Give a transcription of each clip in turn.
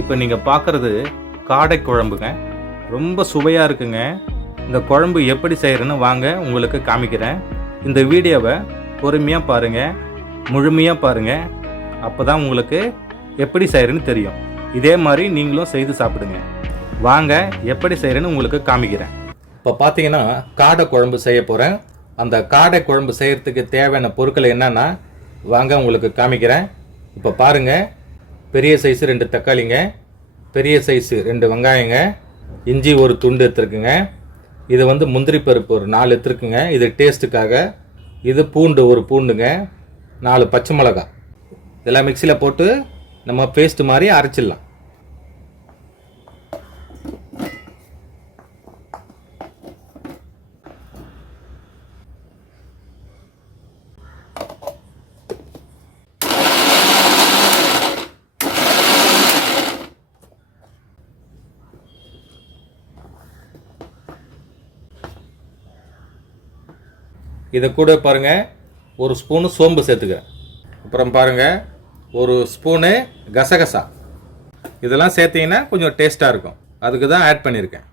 இப்போ நீங்கள் பார்க்குறது காடை குழம்புங்க. ரொம்ப சுவையாக இருக்குங்க. இந்த குழம்பு எப்படி செய்கிறேன்னு வாங்க உங்களுக்கு காமிக்கிறேன். இந்த வீடியோவை பொறுமையாக பாருங்கள் முழுமையாக பாருங்கள் அப்போ தான் உங்களுக்கு எப்படி செய்கிறேன்னு தெரியும். இதே மாதிரி நீங்களும் செய்து சாப்பிடுங்க. வாங்க எப்படி செய்கிறேன்னு உங்களுக்கு காமிக்கிறேன். இப்போ பார்த்தீங்கன்னா காடை குழம்பு செய்ய போகிறேன் அந்த காடை குழம்பு செய்கிறதுக்கு தேவையான பொருட்கள் என்னென்னா வாங்க உங்களுக்கு காமிக்கிறேன். இப்போ பாருங்கள் பெரிய சைஸு ரெண்டு தக்காளிங்க பெரிய சைஸு ரெண்டு வெங்காயங்க இஞ்சி ஒரு துண்டு எடுத்துருக்குங்க. இது வந்து முந்திரி பருப்பு ஒரு நாலு எடுத்துருக்குங்க. இது டேஸ்ட்டுக்காக இது பூண்டு ஒரு பூண்டுங்க நாலு பச்சை மிளகா. இதெல்லாம் மிக்சியில் போட்டு நம்ம பேஸ்ட் மாதிரி அரைச்சிடலாம். இதை கூட பாருங்கள் ஒரு ஸ்பூனு சோம்பு சேர்த்துக்கிறேன். அப்புறம் பாருங்கள் ஒரு ஸ்பூனு கசகசா. இதெல்லாம் சேர்த்தீங்கன்னா கொஞ்சம் டேஸ்ட்டாக இருக்கும். அதுக்கு தான் ஆட் பண்ணியிருக்கேன்.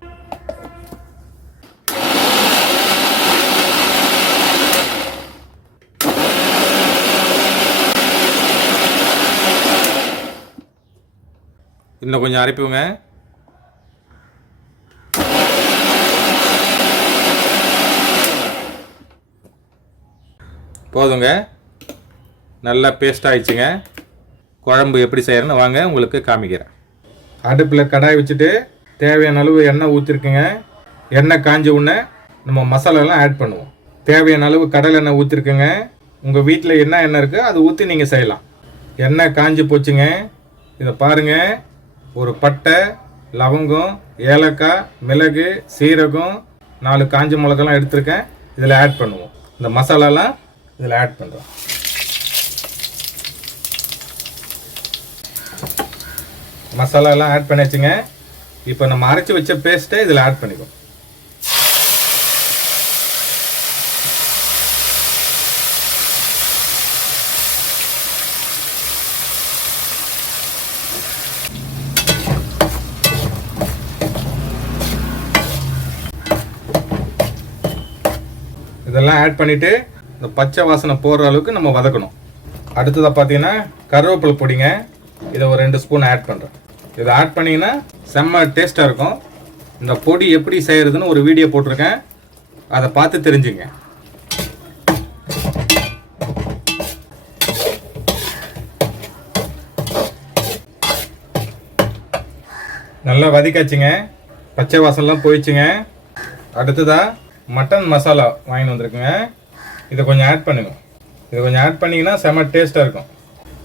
இன்னும் கொஞ்சம் அரைப்புங்க. போதுங்க. நல்லா பேஸ்ட் ஆயிடுச்சுங்க. குழம்பு எப்படி செய்கிறேன்னு வாங்க உங்களுக்கு காமிக்கிறேன். அடுப்பில் கடாய் வச்சுட்டு தேவையான அளவு எண்ணெய் ஊற்றிருக்குங்க எண்ணெய் காஞ்ச உடனே நம்ம மசாலாலாம் ஆட் பண்ணுவோம். தேவையான அளவு கடலை எண்ணெய் ஊற்றிருக்குங்க உங்கள் வீட்டில் என்ன எண்ணெய் இருக்கோ அதை ஊற்றி நீங்கள் செய்யலாம். எண்ணெய் காஞ்சி போச்சுங்க. இதை பாருங்கள் ஒரு பட்டை லவங்கம் ஏலக்காய் மிளகு சீரகம் நாலு காஞ்ச மிளகெல்லாம் எடுத்திருக்கேன். இதில் ஆட் பண்ணுவோம். இந்த மசாலாலாம் இதில் ஆட் பண்ணுறோம் மசாலாலாம் ஆட் பண்ணியாச்சுங்க. இப்போ நம்ம அரைச்சி வச்ச பேஸ்ட்டை இதில் ஆட் பண்ணிக்குவோம். இதெல்லாம் ஆட் பண்ணிவிட்டு இந்த பச்சை வாசனை போகிற அளவுக்கு நம்ம வதக்கணும். அடுத்ததாக பார்த்தீங்கன்னா கருவேப்பிலை பொடிங்க. இதை ஒரு ரெண்டு ஸ்பூன் ஆட் பண்ணுறேன் இதை ஆட் பண்ணிங்கன்னா செம்ம டேஸ்ட்டாக இருக்கும். இந்த பொடி எப்படி செய்கிறதுன்னு ஒரு வீடியோ போட்டிருக்கேன். அதை பார்த்து தெரிஞ்சுங்க. நல்லா வதக்காச்சுங்க. பச்சை வாசம்லாம் போயிடுச்சுங்க. அடுத்ததாக மட்டன் மசாலா வாங்கிட்டு வந்திருக்குங்க. இதை கொஞ்சம் ஆட் பண்ணுங்க. இதை கொஞ்சம் ஆட் பண்ணிங்கன்னா செம டேஸ்ட்டாக இருக்கும்.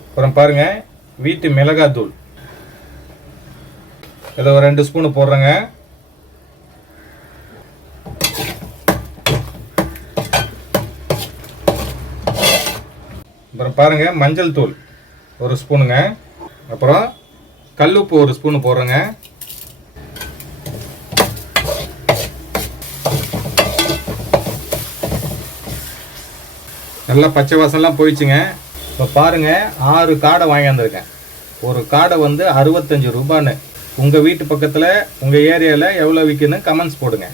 அப்புறம் பாருங்கள் வீட்டு மிளகாய் தூள் இதை ஒரு ரெண்டு ஸ்பூனு போடுறேங்க. அப்புறம் பாருங்கள் மஞ்சள் தூள். ஒரு ஸ்பூனுங்க அப்புறம் கல்லுப்பு ஒரு ஸ்பூனு போடுறேங்க. நல்லா பச்சை வாசம்லாம் போயிடுச்சுங்க. இப்போ பாருங்கள் ஆறு காடை வாங்கியாந்துருக்கேன் ஒரு காடை வந்து அறுபத்தஞ்சு ரூபான்னு. உங்கள் வீட்டு பக்கத்தில் உங்கள் ஏரியாவில் எவ்வளோ விற்குன்னு கமெண்ட்ஸ் போடுங்க.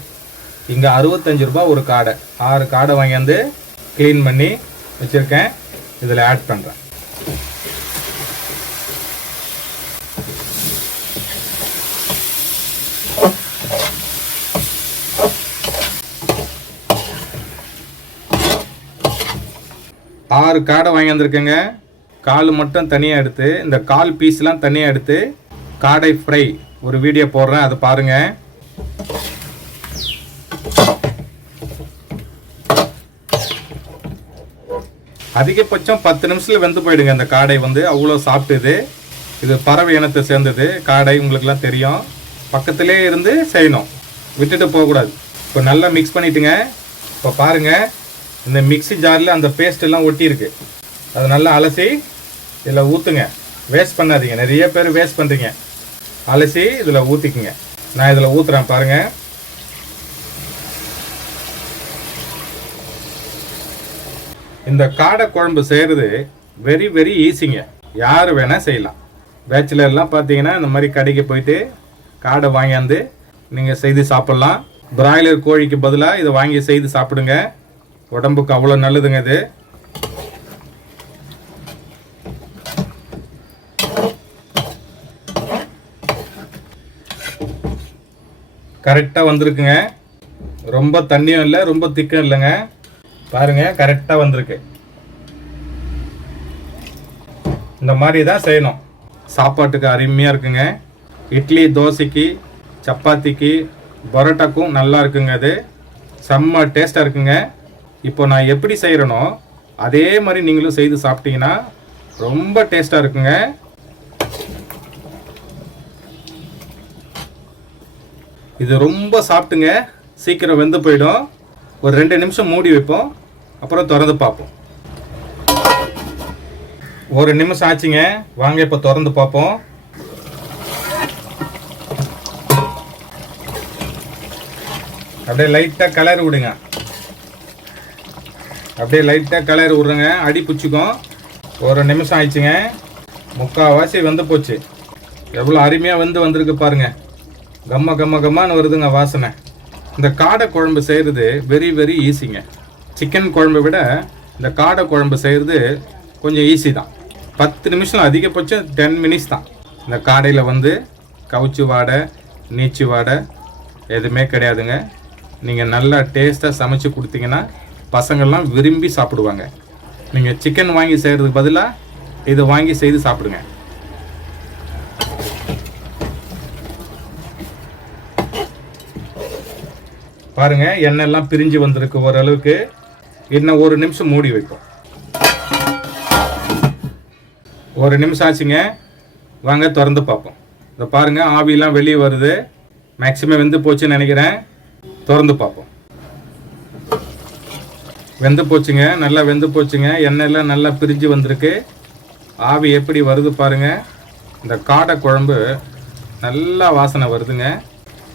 இங்கே அறுபத்தஞ்சு ரூபா ஒரு காடை. ஆறு காடை வாங்கியாந்து க்ளீன் பண்ணி வச்சுருக்கேன். இதில் ஆட் பண்ணுறேன் ஆறு காடை வாங்கி வந்திருக்கேங்க. கால் மட்டும் தனியாக எடுத்து இந்த கால் பீஸ்லாம் தனியாக எடுத்து காடை ஃப்ரை ஒரு வீடியோ போடுறேன் அதை பாருங்க. அதிகபட்சம் பத்து நிமிஷத்தில் வெந்து போயிடுங்க இந்த காடை வந்து. அவ்வளோ சாப்பிட்டுது இது. பறவை இனத்தை சேர்ந்தது. காடை உங்களுக்குலாம் தெரியும். பக்கத்திலே இருந்து செய்யணும். விட்டுட்டு போகக்கூடாது. இப்போ நல்லா மிக்ஸ் பண்ணிட்டுங்க. இப்போ பாருங்கள் இந்த மிக்ஸி ஜாரில் அந்த பேஸ்ட் எல்லாம் ஒட்டியிருக்கு. அதை நல்லா அலசி இதில் ஊற்றுங்க வேஸ்ட் பண்ணாதீங்க. நிறைய பேர் வேஸ்ட் பண்ணுறீங்க அலசி இதில் ஊற்றிக்குங்க நான் இதில் ஊற்றுறேன் பாருங்கள் இந்த காடை குழம்பு செய்கிறது வெரி வெரி ஈஸிங்க யார் வேணால் செய்யலாம். பேச்சுலர்லாம் பார்த்தீங்கன்னா இந்த மாதிரி கடைக்கு போயிட்டு காடை வாங்கியாந்து நீங்கள் செய்து சாப்பிட்லாம். பிராய்லர் கோழிக்கு பதிலாக இதை வாங்கி செய்து சாப்பிடுங்க. உடம்புக்கு அவ்வளோ நல்லதுங்க இது. கரெக்டாக வந்திருக்குங்க. ரொம்ப தண்ணியும் இல்லை ரொம்ப திக்கம் இல்லைங்க. பாருங்க கரெக்டாக வந்திருக்கு. இந்த மாதிரி தான் செய்யணும். சாப்பாட்டுக்கு அருமையாக இருக்குங்க. இட்லி தோசைக்கு சப்பாத்திக்கு பரோட்டாக்கும் நல்லா இருக்குங்க அது செம்ம டேஸ்ட்டாக இருக்குங்க. இப்போ நான் எப்படி செய்கிறேனோ அதே மாதிரி நீங்களும் செய்து சாப்பிட்டீங்கன்னா ரொம்ப டேஸ்ட்டாக இருக்குங்க. இது ரொம்ப சாப்பிட்டுங்க. சீக்கிரம் வெந்து போயிடும். ஒரு ரெண்டு நிமிஷம் மூடி வைப்போம். அப்புறம் திறந்து பார்ப்போம். ஒரு நிமிஷம் ஆச்சுங்க. வாங்க இப்போ திறந்து பார்ப்போம். அப்படியே லைட்டாக கலர் விடுங்க. அப்படியே லைட்டாக கலர் விடுறேங்க. அடி பிடிச்சிக்கும். ஒரு நிமிஷம் ஆயிடுச்சுங்க. முக்கால்வாசி வந்து போச்சு. எவ்வளோ அருமையாக வந்து வந்திருக்கு பாருங்கள் கம்ம கம்ம கம்மான்னு வருதுங்க வாசனை. இந்த காடை குழம்பு செய்கிறது வெரி வெரி ஈஸிங்க சிக்கன் குழம்பை விட இந்த காடை குழம்பு செய்கிறது கொஞ்சம் ஈஸி தான். பத்து நிமிஷம் அதிகபட்சம் டென் மினிட்ஸ் தான். இந்த காடையில் வந்து கவுச்சு வாடை நீச்சு வாடை எதுவுமே கிடையாதுங்க. நீங்கள் நல்லா டேஸ்ட்டாக சமைச்சு கொடுத்தீங்கன்னா பசங்கள்லாம் விரும்பி சாப்பிடுவாங்க. நீங்கள் சிக்கன் வாங்கி செய்கிறதுக்கு பதிலாக இதை வாங்கி செய்து சாப்பிடுங்க. பாருங்கள் எண்ணெய் எல்லாம் பிரிஞ்சு வந்திருக்கு ஓரளவுக்கு. இன்னும் ஒரு நிமிஷம் மூடி வைப்போம். ஒரு நிமிஷம் ஆச்சுங்க. வாங்க திறந்து பார்ப்போம். இதை பாருங்கள் ஆவிலாம் வெளியே வருது. மேக்சிமம் வெந்து போச்சுன்னு நினைக்கிறேன். திறந்து பார்ப்போம். வெந்து போச்சுங்க நல்லா வெந்து போச்சுங்க. எண்ணெயெல்லாம் நல்லா பிரிஞ்சு வந்திருக்கு. ஆவி எப்படி வருது பாருங்க. இந்த காடை குழம்பு நல்லா வாசனை வருதுங்க.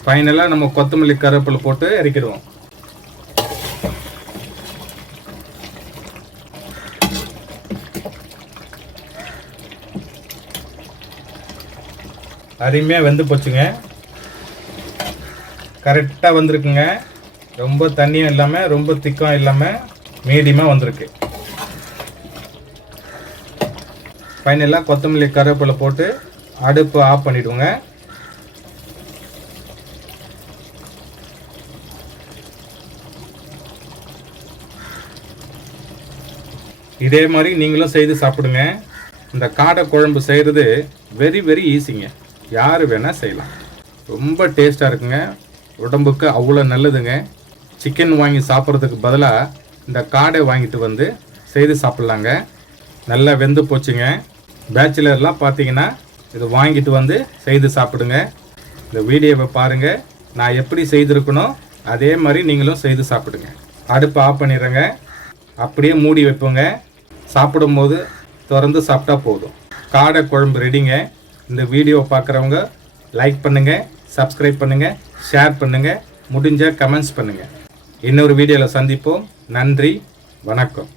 ஃபைனலாக நம்ம கொத்தமல்லி கருவேப்பிலை போட்டு இறக்கிடுவோம் அருமையாக வெந்து போச்சுங்க. கரெக்டாக வந்திருக்குங்க. ரொம்ப தண்ணியும் இல்லாமல் ரொம்ப திக்கம் இல்லாமல் மீடியமாக வந்திருக்கு. ஃபைனலாக கொத்தமல்லி கருவேப்பிலை போட்டு அடுப்பு ஆஃப் பண்ணிவிடுவோங்க இதே மாதிரி நீங்களும் செய்து சாப்பிடுங்க. இந்த காடை குழம்பு செய்கிறது வெரி வெரி ஈஸிங்க யார் வேணால் செய்யலாம். ரொம்ப டேஸ்ட்டாக இருக்குங்க. உடம்புக்கு அவ்வளோ நல்லதுங்க. சிக்கன் வாங்கி சாப்பிட்றதுக்கு பதிலாக இந்த காடை வாங்கிட்டு வந்து செய்து சாப்பிட்லாங்க. நல்லா வெந்து போச்சுங்க. பேச்சுலர்லாம் பார்த்தீங்கன்னா இது வாங்கிட்டு வந்து செய்து சாப்பிடுங்க. இந்த வீடியோவை பாருங்கள் நான் எப்படி செய்திருக்கனோ அதே மாதிரி நீங்களும் செய்து சாப்பிடுங்க. அடுப்பு ஆஃப் பண்ணிடுறேங்க. அப்படியே மூடி வைப்போங்க. சாப்பிடும்போது திறந்து சாப்பிட்டா போதும். காடை குழம்பு ரெடிங்க இந்த வீடியோ பார்க்குறவங்க லைக் பண்ணுங்கள் சப்ஸ்கிரைப் பண்ணுங்கள் ஷேர் பண்ணுங்கள் முடிஞ்ச கமெண்ட்ஸ் பண்ணுங்கள் இன்னொரு வீடியோவில் சந்திப்போம். நன்றி வணக்கம்.